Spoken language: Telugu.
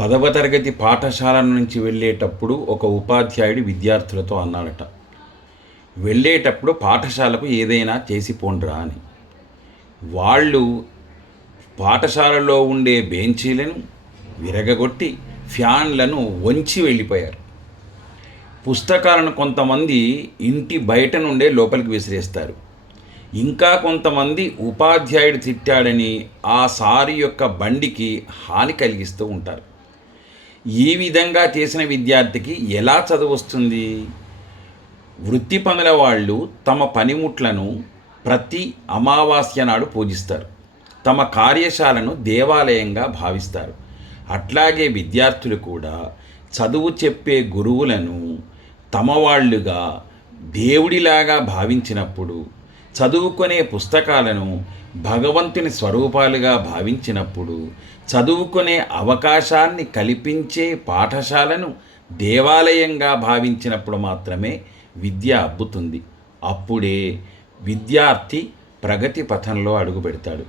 పదవ తరగతి పాఠశాల నుంచి వెళ్ళేటప్పుడు ఒక ఉపాధ్యాయుడు విద్యార్థులతో అన్నాడట. వెళ్ళేటప్పుడు పాఠశాలకు ఏదైనా చేసి పోండ్రా అని. వాళ్ళు పాఠశాలలో ఉండే బెంచీలను విరగగొట్టి ఫ్యాన్లను వంచి వెళ్ళిపోయారు. పుస్తకాలను కొంతమంది ఇంటి బయట నుండే లోపలికి విసిరేస్తారు. ఇంకా కొంతమంది ఉపాధ్యాయుడు తిట్టాడని ఆ సారి యొక్క బండికి హాని కలిగిస్తూ ఉంటారు. ఈ విధంగా చేసిన విద్యార్థికి ఎలా చదువు వస్తుంది? వృత్తి పనుల వాళ్ళు తమ పనిముట్లను ప్రతి అమావాస్య నాడు పూజిస్తారు. తమ కార్యశాలను దేవాలయంగా భావిస్తారు. అట్లాగే విద్యార్థులు కూడా చదువు చెప్పే గురువులను తమ వాళ్ళుగా దేవుడిలాగా భావించినప్పుడు చదువుకునే పుస్తకాలను భగవంతుని స్వరూపాలుగా భావించినప్పుడు చదువుకునే అవకాశాన్ని కల్పించే పాఠశాలను దేవాలయంగా భావించినప్పుడు మాత్రమే విద్య అబ్బుతుంది. అప్పుడే విద్యార్థి ప్రగతి పథంలో అడుగుపెడతాడు.